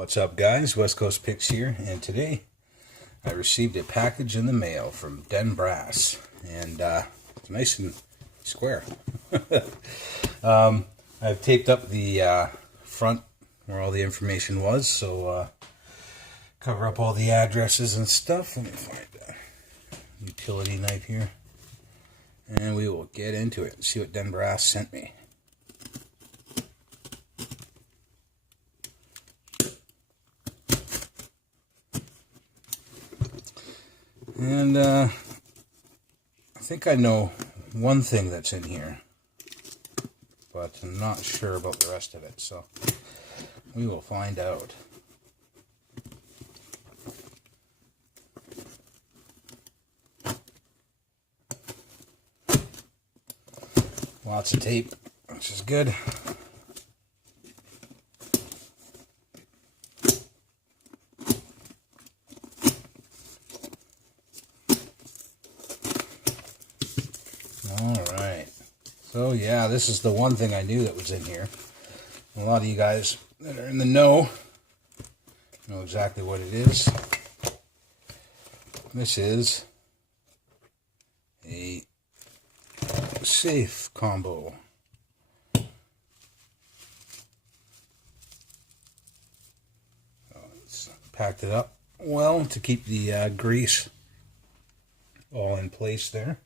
What's up, guys? West Coast Picks here, and today I received a package in the mail from Den Brass, and it's nice and square. I've taped up the front where all the information was, so cover up all the addresses and stuff. Let me find a utility knife here, and we will get into it and see what Den Brass sent me. And I think I know one thing that's in here, but I'm not sure about the rest of it, so we will find out. Lots of tape, which is good. Alright, so yeah, this is the one thing I knew that was in here. A lot of you guys that are in the know exactly what it is. This is a safe combo. It's packed it up well to keep the grease all in place there.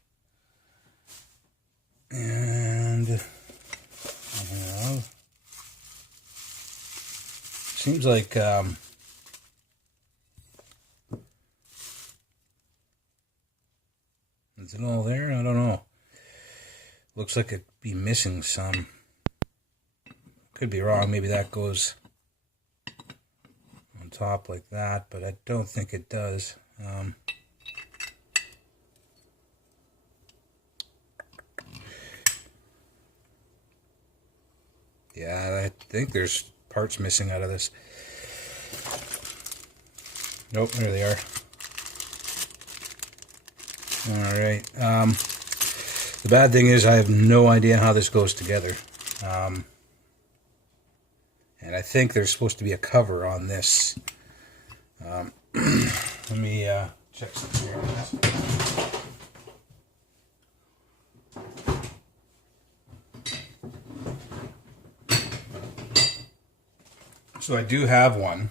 And seems like is it all there? I don't know. Looks like it'd be missing some. Could be wrong. Maybe that goes on top like that, but I don't think it does. Yeah, I think there's parts missing out of this. Nope, there they are. Alright. The bad thing is I have no idea how this goes together. And I think there's supposed to be a cover on this. Let me check something here. So I do have one,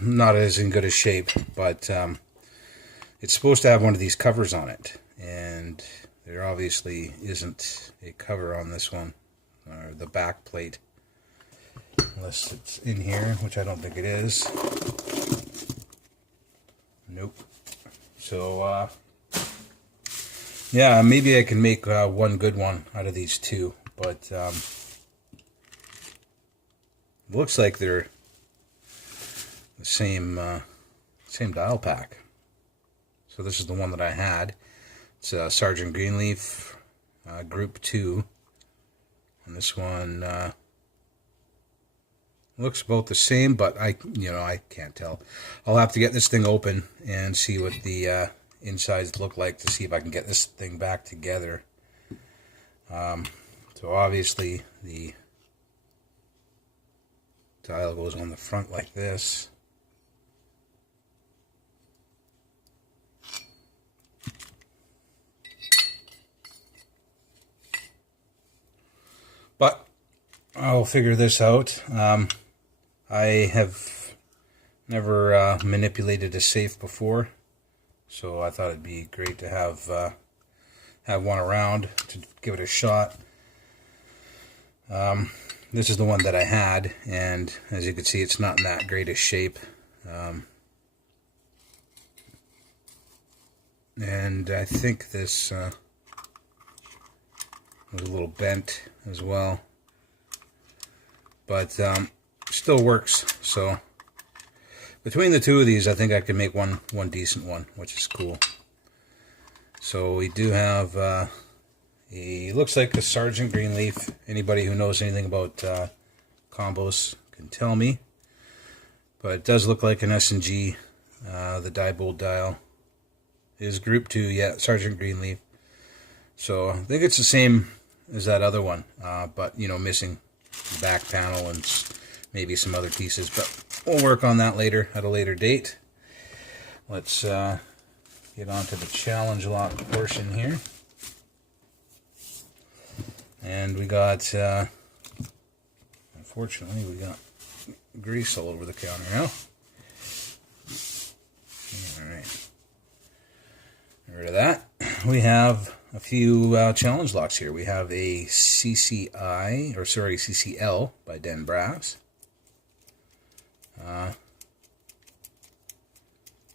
not as in good a shape, but it's supposed to have one of these covers on it, and there obviously isn't a cover on this one, or the back plate, unless it's in here, which I don't think it is. Nope. So, yeah, maybe I can make one good one out of these two, but looks like they're the same dial pack. So this is the one that I had. It's Sergeant Greenleaf Group 2, and this one looks about the same, but I can't tell. I'll have to get this thing open and see what the insides look like to see if I can get this thing back together. So obviously the dial goes on the front like this. But I'll figure this out. I have never manipulated a safe before, so I thought it'd be great to have one around to give it a shot. This is the one that I had, and as you can see, it's not in that great a shape. And I think this was a little bent as well, but still works. So between the two of these, I think I can make one decent one, which is cool. So we do have looks like a Sergeant Greenleaf. Anybody who knows anything about combos can tell me. But it does look like an S&G. The die-bolt dial is Group 2, yeah, Sergeant Greenleaf. So I think it's the same as that other one, but, you know, missing the back panel and maybe some other pieces. But we'll work on that later at a later date. Let's get on to the challenge lock portion here. And we got, unfortunately, we got grease all over the counter now. Alright. Get rid of that. We have a few challenge locks here. We have a CCL by Den Brass.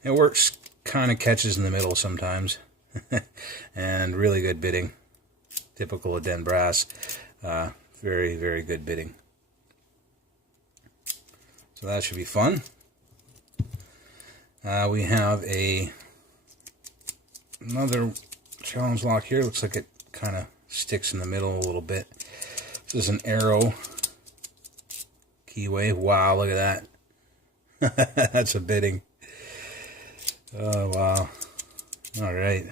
It works, kind of catches in the middle sometimes. And really good bidding. Typical of Den Brass. Very, very good bidding. So that should be fun. We have another challenge lock here. Looks like it kind of sticks in the middle a little bit. This is an Arrow keyway. Wow, look at that. That's a bidding. Oh, wow. Alright.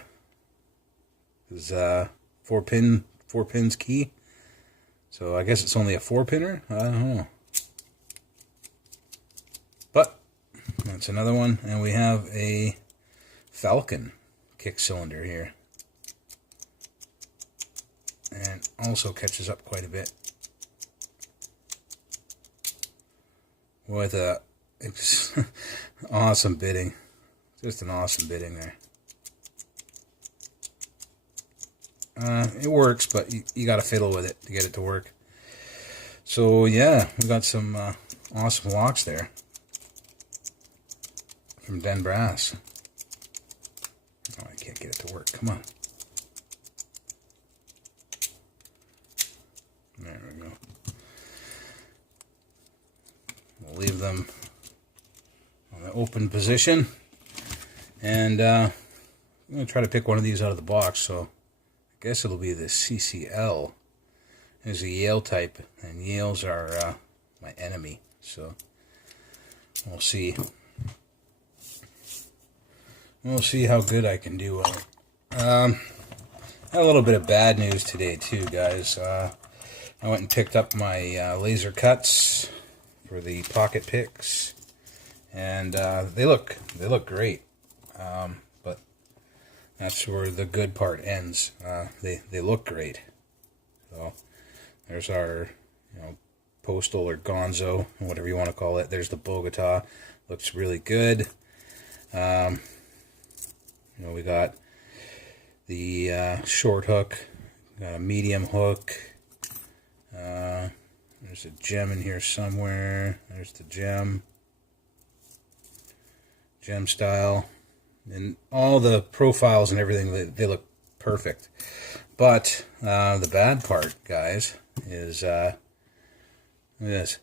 This is 4 pins key. So I guess it's only a 4-pinner? I don't know. But that's another one. And we have a Falcon kick cylinder here. And also catches up quite a bit. With a awesome bidding. Just an awesome bidding there. It works, but you got to fiddle with it to get it to work. So yeah, we got some awesome locks there from Den Brass. Oh, I can't get it to work. Come on. There we go. We'll leave them on the open position. And I'm going to try to pick one of these out of the box, so I guess it'll be the CCL. There's a Yale type, and Yales are my enemy, so we'll see. We'll see how good I can do with it. I had a little bit of bad news today too, guys. I went and picked up my laser cuts for the pocket picks, and they look great. But that's where the good part ends. They look great. So there's our, Postal or Gonzo, whatever you want to call it. There's the Bogota. Looks really good. We got the short hook, got a medium hook. There's a gem in here somewhere. There's the gem style. And all the profiles and everything, they look perfect. But the bad part, guys, is look at this.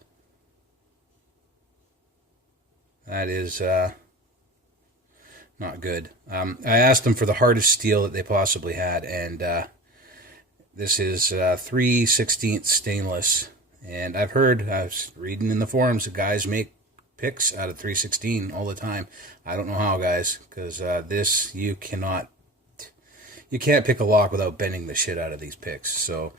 That is not good. I asked them for the hardest steel that they possibly had, and this is 3/16 stainless. And I was reading in the forums that guys make picks out of 3/16 all the time. I don't know how, guys, because this you can't pick a lock without bending the shit out of these picks. So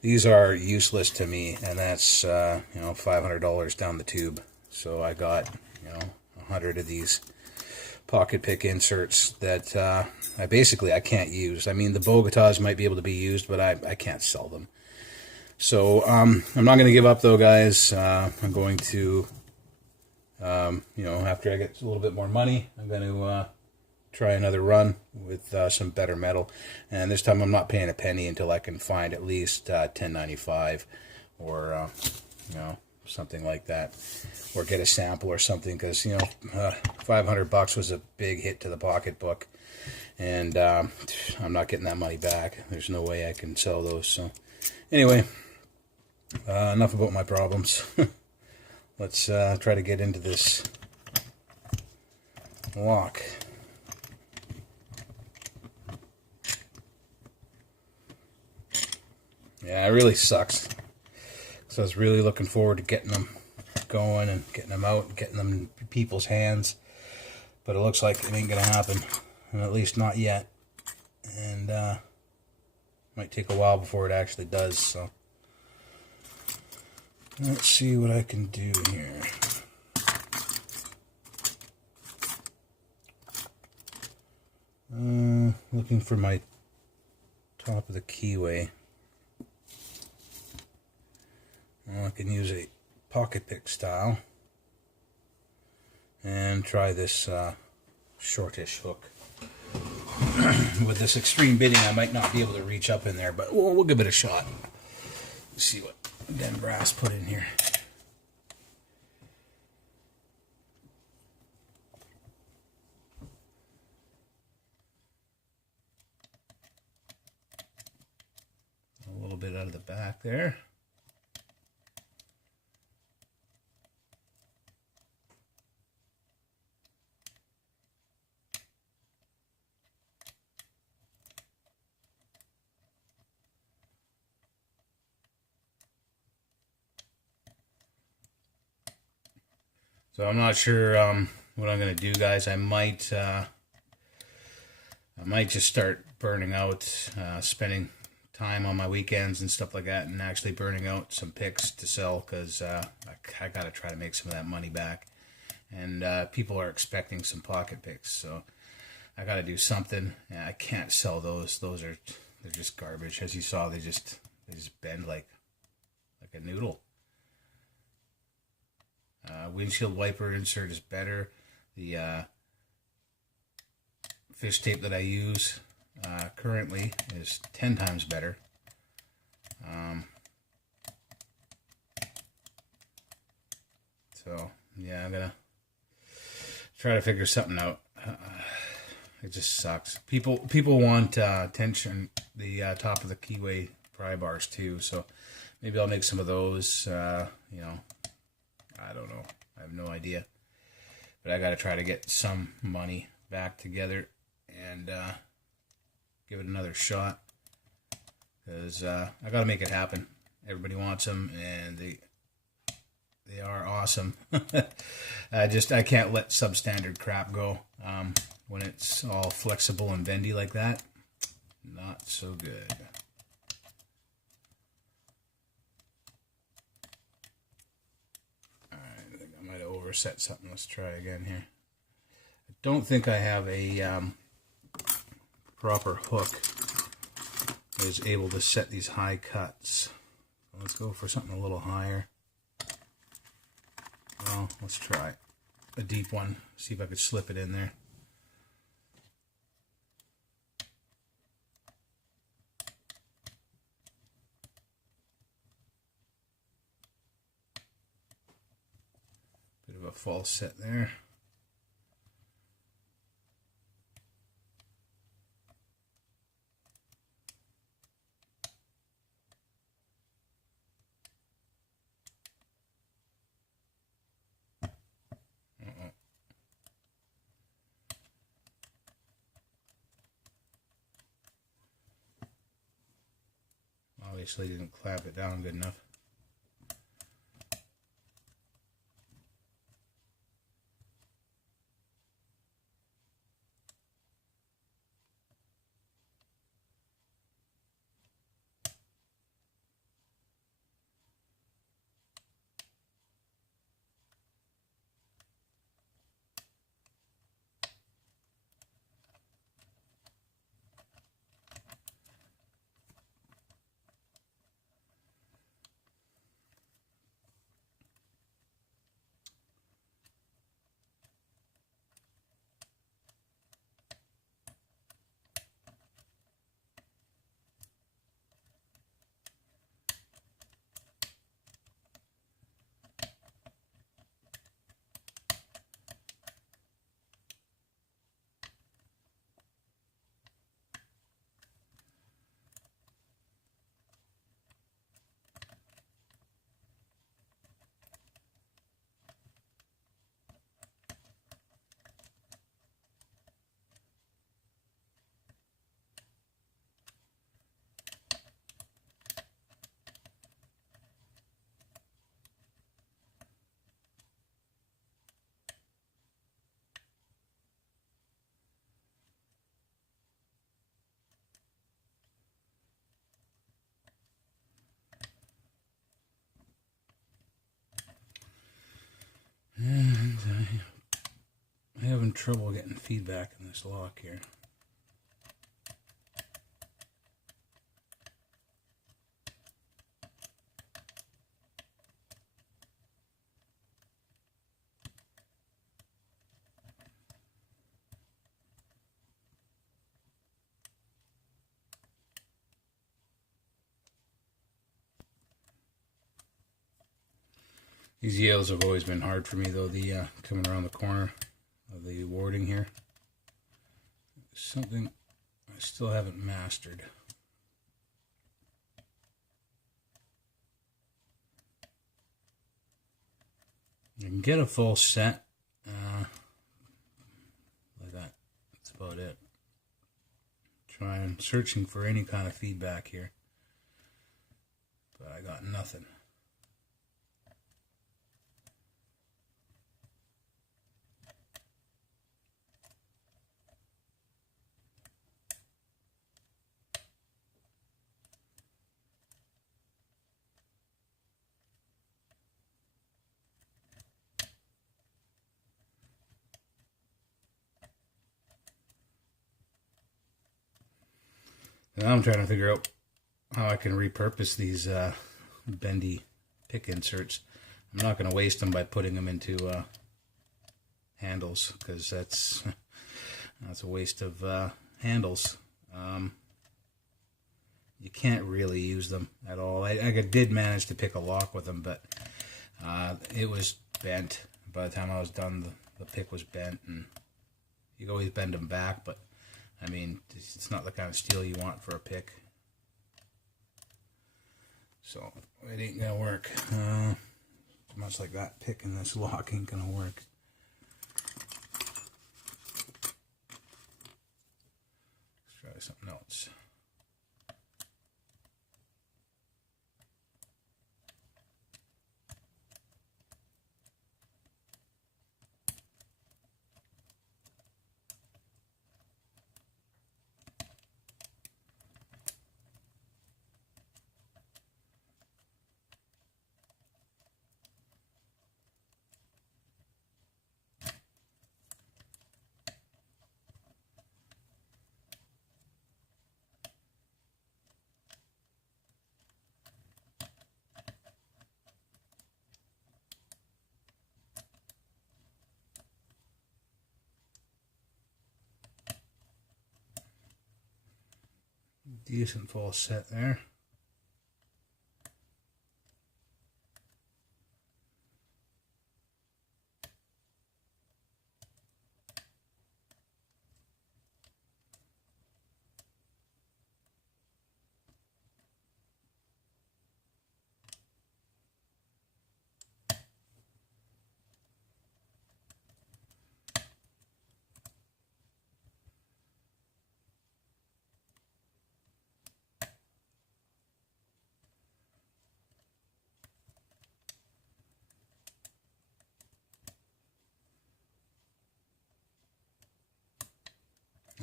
these are useless to me, and that's $500 down the tube. So I got 100 of these pocket pick inserts that I can't use. I mean, the Bogotas might be able to be used, but I can't sell them. So I'm not going to give up though, guys. I'm going to after I get a little bit more money, I'm going to try another run with some better metal. And this time I'm not paying a penny until I can find at least 1095 or something like that, or get a sample or something, because $500 was a big hit to the pocketbook, and I'm not getting that money back. There's no way I can sell those. So anyway, enough about my problems. Let's try to get into this lock. Yeah, it really sucks. So I was really looking forward to getting them going and getting them out and getting them in people's hands. But it looks like it ain't going to happen. And at least not yet. And might take a while before it actually does. So let's see what I can do here. looking for my top of the keyway. Well, I can use a pocket pick style and try this shortish hook. With this extreme bidding, I might not be able to reach up in there, but we'll give it a shot. Let's see what Den Brass put in here. A little bit out of the back there. So I'm not sure what I'm gonna do, guys. I might just start burning out, spending time on my weekends and stuff like that, and actually burning out some picks to sell, because I gotta try to make some of that money back. And people are expecting some pocket picks, so I gotta do something. And I can't sell those. They're just garbage. As you saw, they just bend like a noodle. Windshield wiper insert is better. The fish tape that I use currently is 10 times better. So yeah, I'm gonna try to figure something out. It just sucks. People want tension, the top of the keyway pry bars too. So maybe I'll make some of those. You know, I don't know. I have no idea. But I got to try to get some money back together and give it another shot, because I got to make it happen. Everybody wants them, and they are awesome. I can't let substandard crap go when it's all flexible and bendy like that. Not so good. Alright, I think I might have overset something. Let's try again here. I don't think I have a proper hook that is able to set these high cuts. Let's go for something a little higher. Well, let's try a deep one. See if I could slip it in there. Bit of a false set there. Obviously didn't clamp it down good enough. And I'm having trouble getting feedback in this lock here. These yellows have always been hard for me though, the coming around the corner of the warding here. Something I still haven't mastered. You can get a full set like that. That's about it. Trying, searching for any kind of feedback here, but I got nothing. Now I'm trying to figure out how I can repurpose these bendy pick inserts. I'm not going to waste them by putting them into handles, because that's a waste of handles. You can't really use them at all. I did manage to pick a lock with them, but it was bent. By the time I was done, the pick was bent, and you can always bend them back, but I mean, it's not the kind of steel you want for a pick. So, it ain't gonna work. Much like that pick and this lock ain't gonna work. Let's try something else. Decent full set there.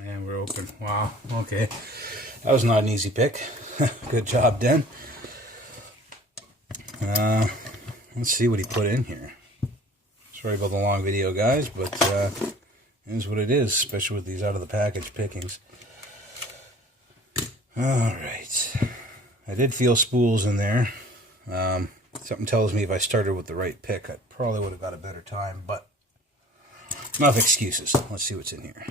And we're open. Wow, okay. That was not an easy pick. Good job, Den. Let's see what he put in here. Sorry about the long video, guys, but it is what it is, especially with these out of the package pickings. Alright. I did feel spools in there. Something tells me if I started with the right pick, I probably would have got a better time, but enough excuses. Let's see what's in here.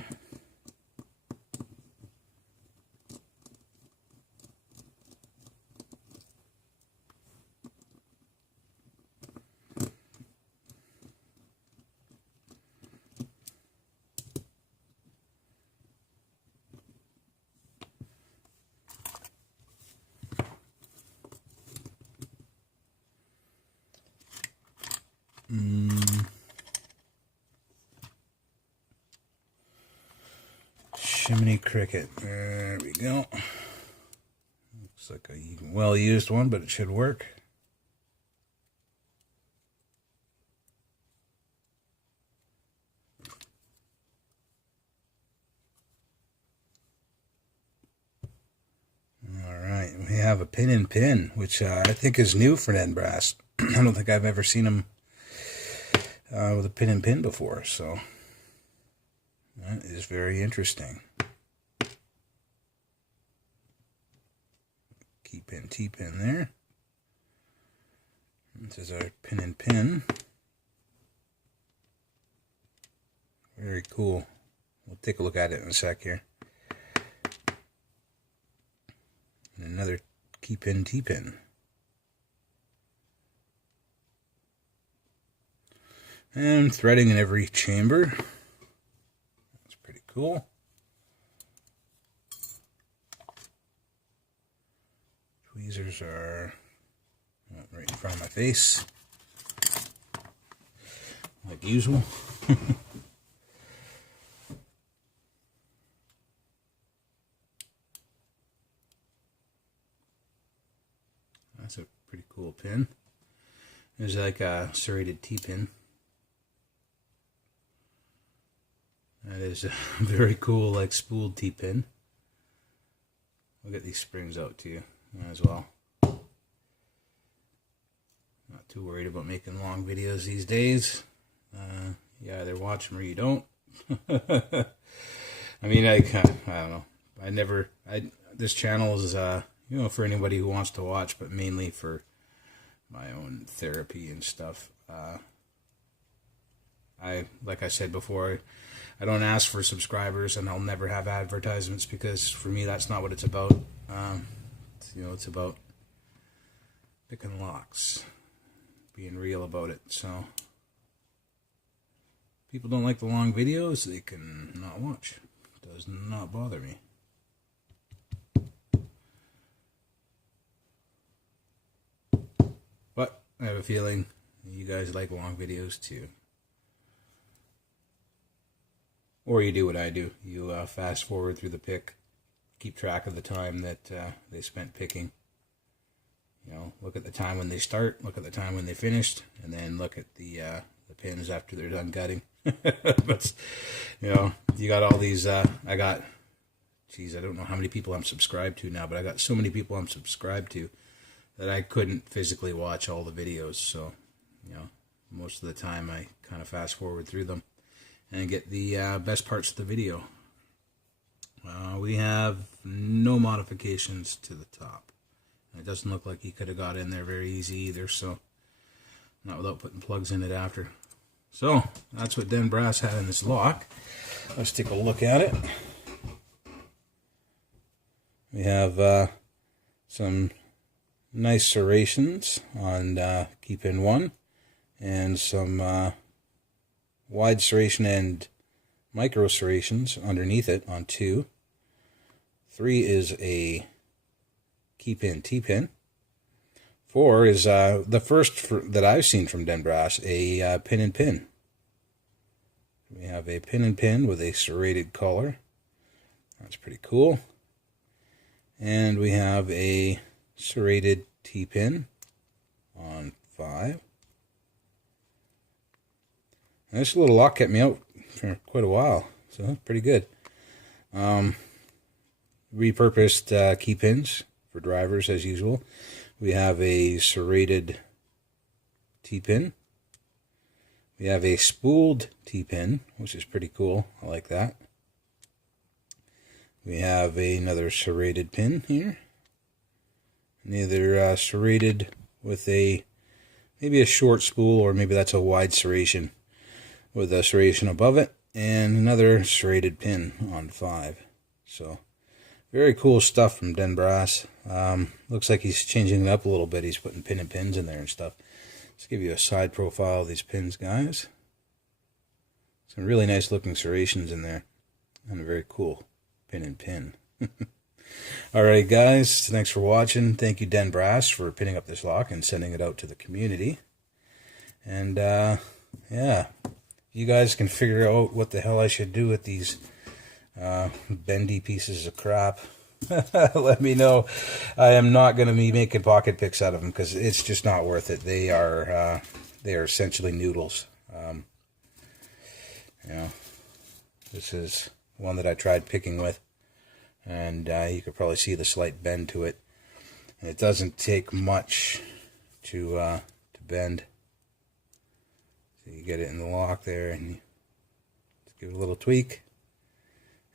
Chimney Cricket. There we go. Looks like a well-used one, but it should work. Alright, we have a pin and pin, which I think is new for Ned Brass. I don't think I've ever seen him with a pin and pin before, so that is very interesting. Key pin, T-pin there. This is our pin and pin. Very cool. We'll take a look at it in a sec here. And another key pin, T-pin. And threading in every chamber. That's pretty cool. Tweezers are right in front of my face, like usual. That's a pretty cool pin. There's like a serrated T-pin. That is a very cool, like, spooled T-pin. We'll get these springs out to you as well. Not too worried about making long videos these days. You either watch them or you don't. I mean, I don't know. This channel is, you know, for anybody who wants to watch, but mainly for my own therapy and stuff. Like I said before, I don't ask for subscribers, and I'll never have advertisements, because for me that's not what it's about. You know, it's about picking locks, being real about it. So people don't like the long videos, they can not watch. It does not bother me. But I have a feeling you guys like long videos too. Or you do what I do. You fast forward through the pick, keep track of the time that they spent picking. You know, look at the time when they start, look at the time when they finished, and then look at the pins after they're done cutting. But, you know, you got all these, I got, geez, I don't know how many people I'm subscribed to now, but I got so many people I'm subscribed to that I couldn't physically watch all the videos. So, you know, most of the time I kind of fast forward through them and get the best parts of the video. We have no modifications to the top. It doesn't look like he could have got in there very easy either, so not without putting plugs in it after. So that's what Den Brass had in this lock. Let's take a look at it. We have some nice serrations on key pin 1, and some wide serration and micro serrations underneath it on 2. 3 is a key pin T-pin. 4 is the first that I've seen from Den Brass, a pin and pin. We have a pin and pin with a serrated collar. That's pretty cool. And we have a serrated T-pin on 5. And this little lock kept me out for quite a while, so that's pretty good. Repurposed key pins for drivers as usual. We have a serrated T-pin. We have a spooled T-pin, which is pretty cool. I like that. We have another serrated pin here. Another serrated with maybe a short spool, or maybe that's a wide serration with a serration above it, and another serrated pin on 5. So very cool stuff from Den Brass. Looks like he's changing it up a little bit. He's putting pin and pins in there and stuff. Let's give you a side profile of these pins, guys. Some really nice looking serrations in there, and a very cool pin and pin. Alright guys, thanks for watching. Thank you Den Brass for pinning up this lock and sending it out to the community. And yeah, you guys can figure out what the hell I should do with these bendy pieces of crap. Let me know. I am not going to be making pocket picks out of them, because it's just not worth it. They are essentially noodles. You know, this is one that I tried picking with, and you could probably see the slight bend to it. And it doesn't take much to bend. So you get it in the lock there, and you just give it a little tweak,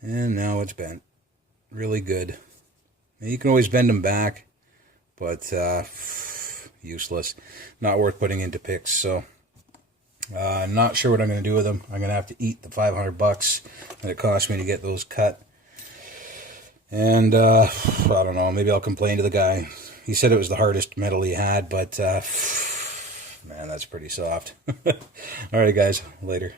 and now it's bent. Really good. Now you can always bend them back, but useless. Not worth putting into picks. So I'm not sure what I'm going to do with them. I'm going to have to eat the $500 that it cost me to get those cut. And I don't know, maybe I'll complain to the guy. He said it was the hardest metal he had, but Man, that's pretty soft. All right, guys. Later.